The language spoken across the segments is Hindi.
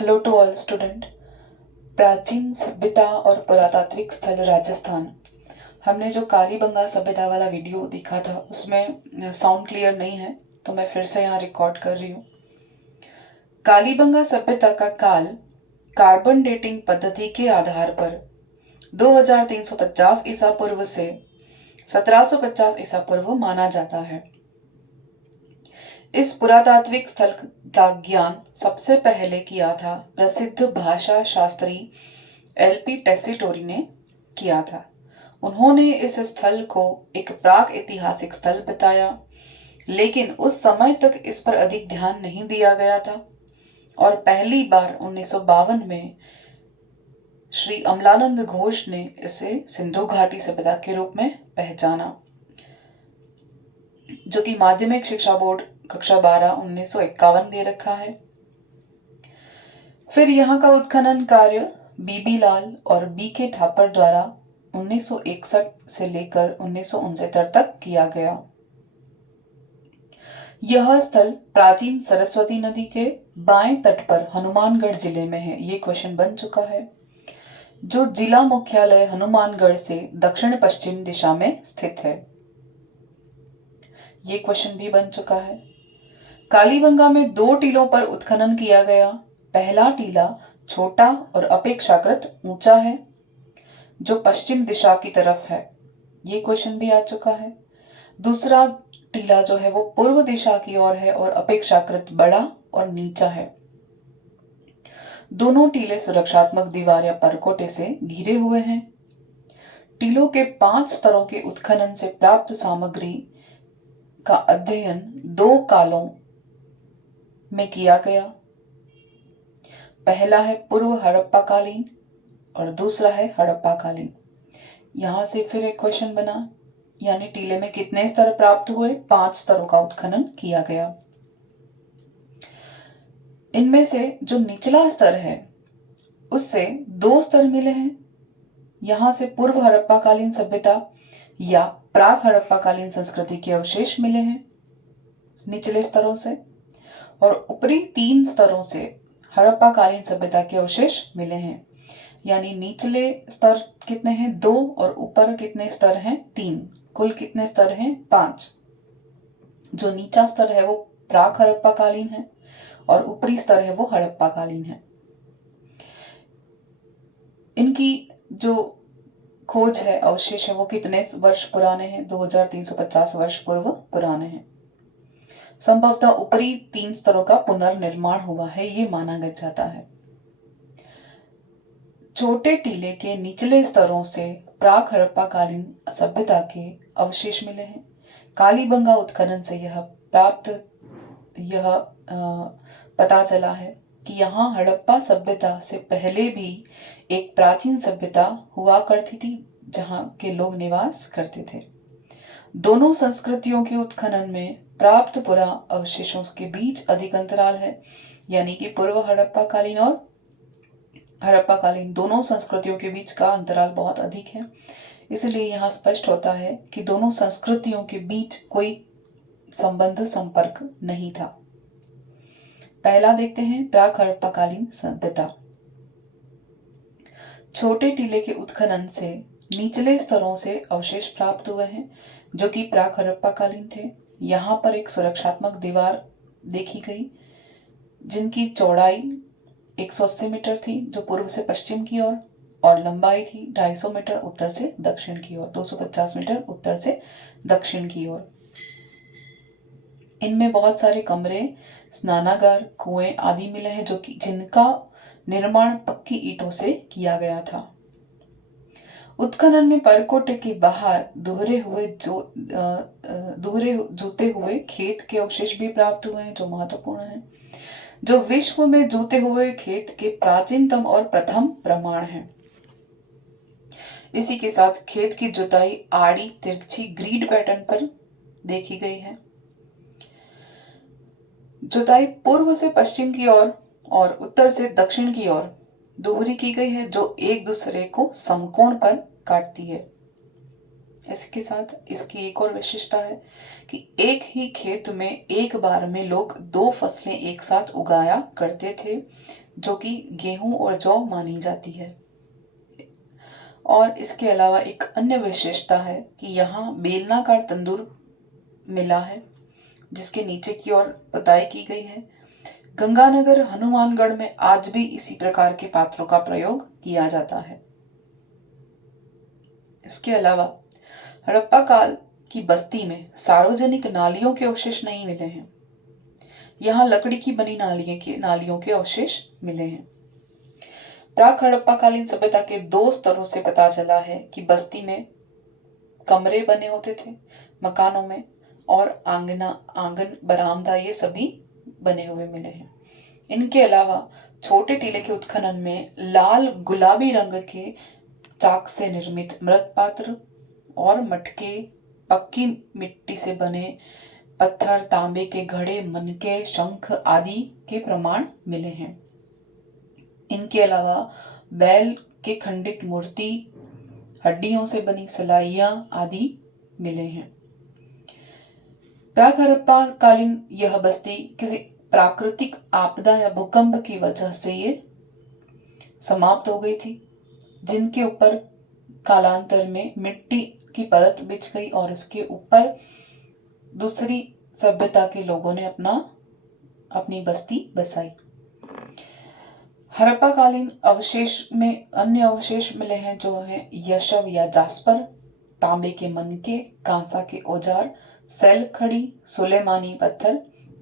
Hello to all student. प्राचीन सभ्यता और पुरातात्विक स्थल राजस्थान। हमने जो कालीबंगा सभ्यता वाला वीडियो देखा था उसमें साउंड क्लियर नहीं है, तो मैं फिर से यहाँ रिकॉर्ड कर रही हूँ। कालीबंगा सभ्यता का काल कार्बन डेटिंग पद्धति के आधार पर 2350 ईसा पूर्व से 1750 ईसा पूर्व माना जाता है। इस पुरातात्विक स्थल का ज्ञान सबसे पहले किया था प्रसिद्ध भाषा शास्त्री एलपी टेसीटोरी ने किया था। उन्होंने इस स्थल को एक प्राक ऐतिहासिक स्थल बताया, लेकिन उस समय तक इस पर अधिक ध्यान नहीं दिया गया था और पहली बार 1952 में श्री अमलानंद घोष ने इसे सिंधु घाटी सभ्यता के रूप में पहचाना, जो कि माध्यमिक शिक्षा बोर्ड कक्षा 12 1951 दे रखा है। फिर यहाँ का उत्खनन कार्य बीबी लाल और बी के थापर द्वारा 1961 से लेकर 1969 तक किया गया। यह स्थल प्राचीन सरस्वती नदी के बाएं तट पर हनुमानगढ़ जिले में है। ये क्वेश्चन बन चुका है। जो जिला मुख्यालय हनुमानगढ़ से दक्षिण पश्चिम दिशा में स्थित है। ये क्वेश्चन भी बन चुका है। कालीबंगा में 2 टीलों पर उत्खनन किया गया। पहला टीला छोटा और अपेक्षाकृत ऊंचा है, जो पश्चिम दिशा की तरफ है। ये क्वेश्चन भी आ चुका है। दूसरा टीला जो है वो पूर्व दिशा की ओर है और अपेक्षाकृत बड़ा और नीचा है। दोनों टीले सुरक्षात्मक दीवार या परकोटे से घिरे हुए हैं। टीलों के 5 स्तरों के उत्खनन से प्राप्त सामग्री का अध्ययन 2 कालों में किया गया। पहला है पूर्व हड़प्पा कालीन और दूसरा है हड़प्पा कालीन। यहां से फिर एक क्वेश्चन बना, यानी टीले में कितने स्तर प्राप्त हुए? 5 स्तरों का उत्खनन किया गया। इनमें से जो निचला स्तर है उससे 2 स्तर मिले हैं। यहां से पूर्व हड़प्पा कालीन सभ्यता या प्राक हड़प्पा कालीन संस्कृति के अवशेष मिले हैं निचले स्तरों से, और ऊपरी 3 स्तरों से हड़प्पा कालीन सभ्यता के अवशेष मिले हैं। यानी निचले स्तर कितने हैं? 2 और ऊपर कितने स्तर हैं? 3। कुल कितने स्तर हैं? 5। जो नीचा स्तर है वो प्राक हड़प्पा कालीन है और ऊपरी स्तर है वो हड़प्पा कालीन है। इनकी जो खोज है, अवशेष है, वो कितने वर्ष पुराने हैं? 2350 वर्ष पूर्व पुराने हैं। संभवतः ऊपरी 3 स्तरों का पुनर्निर्माण हुआ है, ये माना जाता है। छोटे टीले के निचले स्तरों से प्राक हड़प्पा कालीन सभ्यता के अवशेष मिले हैं। कालीबंगा उत्खनन से यह पता चला है कि यहाँ हड़प्पा सभ्यता से पहले भी एक प्राचीन सभ्यता हुआ करती थी जहाँ के लोग निवास करते थे। दोनों संस्कृतियों के उत्खनन में प्राप्त पुरा अवशेषों के बीच अधिक अंतराल है, यानी कि पूर्व हड़प्पा कालीन और हड़प्पा कालीन दोनों संस्कृतियों के बीच का अंतराल बहुत अधिक है। इसलिए यहाँ स्पष्ट होता है कि दोनों संस्कृतियों के बीच कोई संबंध संपर्क नहीं था। पहला देखते हैं प्राक हड़प्पा कालीन सभ्यता। छोटे टीले के उत्खनन से निचले स्तरों से अवशेष प्राप्त हुए हैं जो कि प्राक हड़प्पा कालीन थे। यहाँ पर एक सुरक्षात्मक दीवार देखी गई जिनकी चौड़ाई 180 मीटर थी जो पूर्व से पश्चिम की ओर, और लंबाई थी 250 मीटर उत्तर से दक्षिण की ओर, 250 मीटर उत्तर से दक्षिण की ओर। इनमें बहुत सारे कमरे, स्नानागार, कुएं आदि मिले हैं जो कि जिनका निर्माण पक्की ईंटों से किया गया था। उत्खनन में परकोटे के बाहर दोहरे जूते हुए खेत के अवशेष भी प्राप्त हुए हैं जो महत्वपूर्ण है, जो विश्व में जूते हुए खेत के प्राचीनतम और प्रथम प्रमाण है। इसी के साथ खेत की जुताई आड़ी तिरछी ग्रीड पैटर्न पर देखी गई है। जुताई पूर्व से पश्चिम की ओर और उत्तर से दक्षिण की ओर दोहरी की गई है जो एक दूसरे को समकोण पर काटती है। इसके साथ इसकी एक और विशेषता है कि एक ही खेत में एक बार में लोग 2 फसलें एक साथ उगाया करते थे, जो कि गेहूं और जौ मानी जाती है। और इसके अलावा एक अन्य विशेषता है कि यहाँ बेलनाकार तंदूर मिला है, जिसके नीचे की ओर पुताई की गई है। गंगानगर हनुमानगढ़ में आज भी इसी प्रकार के पात्रों का प्रयोग किया जाता है। इसके अलावा हड़प्पा काल की बस्ती में सार्वजनिक नालियों के अवशेष नहीं मिले हैं। यहाँ लकड़ी की बनी नालियों के अवशेष मिले हैं। प्राक हड़प्पा कालीन सभ्यता के 2 स्तरों से पता चला है कि बस्ती में कमरे बने होते थे मकानों में, और आंगन बरामदा ये सभी बने हुए मिले हैं। इनके अलावा छोटे टीले के उत्खनन में लाल गुलाबी रंग के चाक से निर्मित मृत पात्र और मटके, पक्की मिट्टी से बने पत्थर, तांबे के घड़े, मनके, शंख आदि के प्रमाण मिले हैं। इनके अलावा बैल के खंडित मूर्ति, हड्डियों से बनी सलाइयां आदि मिले हैं। प्राक हड़प्पा कालीन यह बस्ती किसी प्राकृतिक आपदा या भूकंप की वजह से ये समाप्त हो गई थी, जिनके ऊपर कालांतर में मिट्टी की परत बिछ गई और इसके ऊपर दूसरी सभ्यता के लोगों ने अपनी बस्ती बसाई। हड़प्पा कालीन अवशेष में अन्य अवशेष मिले हैं, जो है यशव या जास्पर, तांबे के मनके, कांसा के औजार, सैल खड़ी, सुलेमानी पत्थर,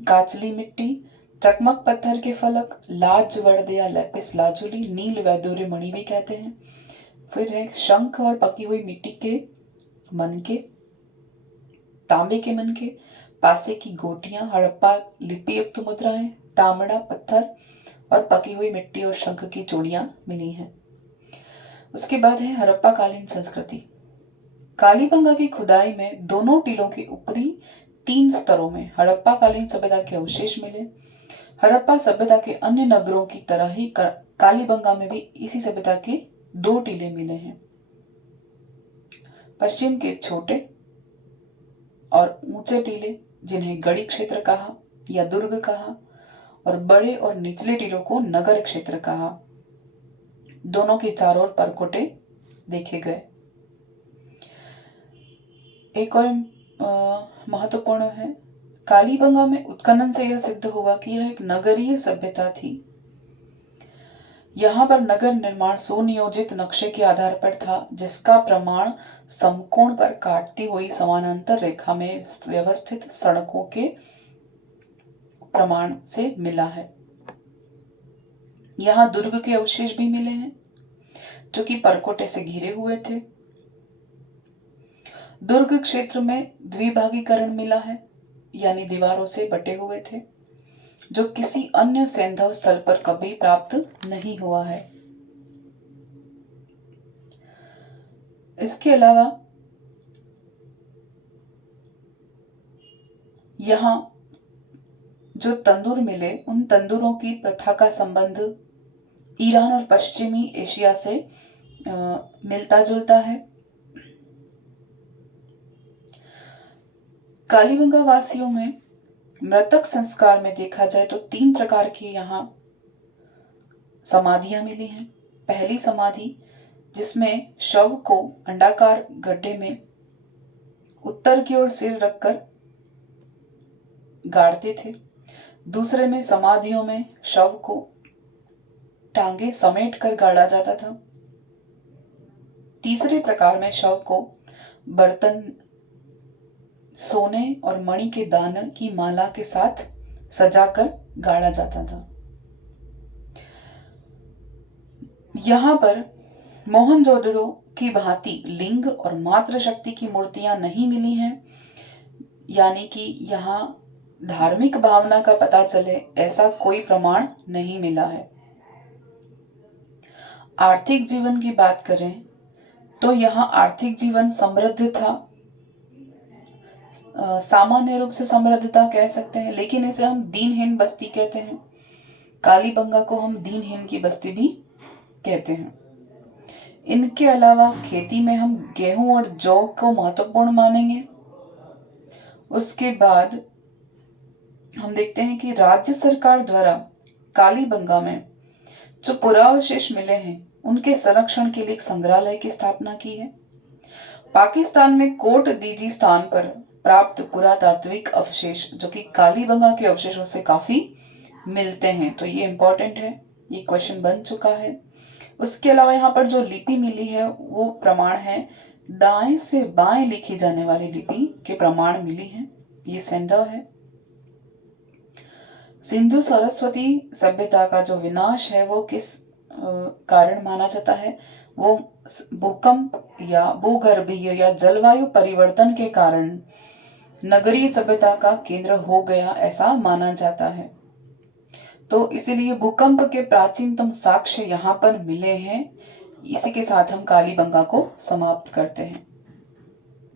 काचली मिट्टी, चकमक पत्थर के फलक, लाज वर्द या लेपिस लाजुली, नील वैदूर्य मणि भी कहते हैं। फिर है शंख और पकी हुई मिट्टी के मनके, तांबे के मनके, पासे की गोटियां, हड़प्पा लिपि युक्त मुद्राएं, तांबड़ा पत्थर और पकी हुई मिट्टी और शंख की चूड़ियां मिली हैं। उसके बाद है हड़प्पा कालीन संस्कृति। कालीबंगा की खुदाई में दोनों टीलों के ऊपरी 3 स्तरों में हड़प्पा कालीन सभ्यता के अवशेष मिले। हड़प्पा सभ्यता के अन्य नगरों की तरह ही कालीबंगा में भी इसी सभ्यता के 2 टीले मिले हैं। पश्चिम के छोटे और ऊंचे टीले, जिन्हें गढ़ी क्षेत्र कहा या दुर्ग कहा, और बड़े और निचले टीलों को नगर क्षेत्र कहा। दोनों के चारों ओर परकोटे देखे गए। एक और महत्वपूर्ण है, कालीबंगा में उत्खनन से यह सिद्ध हुआ कि यह एक नगरीय सभ्यता थी। यहाँ पर नगर निर्माण सुनियोजित नक्शे के आधार पर था, जिसका प्रमाण समकोण पर काटती हुई समानांतर रेखा में व्यवस्थित सड़कों के प्रमाण से मिला है। यहाँ दुर्ग के अवशेष भी मिले हैं, जो कि परकोटे से घिरे हुए थे। दुर्ग क्षेत्र में द्विभागीकरण मिला है, यानी दीवारों से बटे हुए थे, जो किसी अन्य सैंधव स्थल पर कभी प्राप्त नहीं हुआ है। इसके अलावा यहाँ जो तंदूर मिले, उन तंदूरों की प्रथा का संबंध ईरान और पश्चिमी एशिया से मिलता जुलता है। कालीबंगा वासियों में मृतक संस्कार में देखा जाए तो 3 प्रकार की यहाँ समाधियां मिली हैं। पहली समाधि, जिसमें शव को अंडाकार गड्ढे में उत्तर की ओर सिर रखकर गाड़ते थे। दूसरे में समाधियों में शव को टांगे समेट कर गाड़ा जाता था। तीसरे प्रकार में शव को बर्तन, सोने और मणि के दाने की माला के साथ सजाकर गाड़ा जाता था। यहाँ पर मोहनजोदड़ो की भांति लिंग और मातृ शक्ति की मूर्तियां नहीं मिली हैं, यानी कि यहाँ धार्मिक भावना का पता चले ऐसा कोई प्रमाण नहीं मिला है। आर्थिक जीवन की बात करें तो यहाँ आर्थिक जीवन समृद्ध था। सामान्य रूप से समृद्धता कह सकते हैं, लेकिन इसे हम दीनहीन बस्ती कहते हैं। कालीबंगा को हम दीनहीन की बस्ती भी कहते हैं। इनके अलावा खेती में हम गेहूं और जौ को महत्वपूर्ण मानेंगे। उसके बाद हम देखते हैं कि राज्य सरकार द्वारा कालीबंगा में जो पुरावशेष मिले हैं उनके संरक्षण के लिए एक संग्रहालय की स्थापना की है। पाकिस्तान में कोट दीजी स्थान पर प्राप्त पुरातात्विक अवशेष जो कि कालीबंगा के अवशेषों से काफी मिलते हैं, तो ये इंपॉर्टेंट है, ये क्वेश्चन बन चुका है। उसके अलावा यहाँ पर जो लिपि मिली है वो प्रमाण है दाएं से बाएं लिखी जाने वाली लिपि के प्रमाण मिली है, ये संदेह है। सिंधु सरस्वती सभ्यता का जो विनाश है वो किस कारण माना जाता है? वो भूकंप या भूगर्भीय या जलवायु परिवर्तन के कारण नगरीय सभ्यता का केंद्र हो गया, ऐसा माना जाता है। तो इसीलिए भूकंप के प्राचीनतम साक्ष्य यहाँ पर मिले हैं। इसी के साथ हम कालीबंगा को समाप्त करते हैं।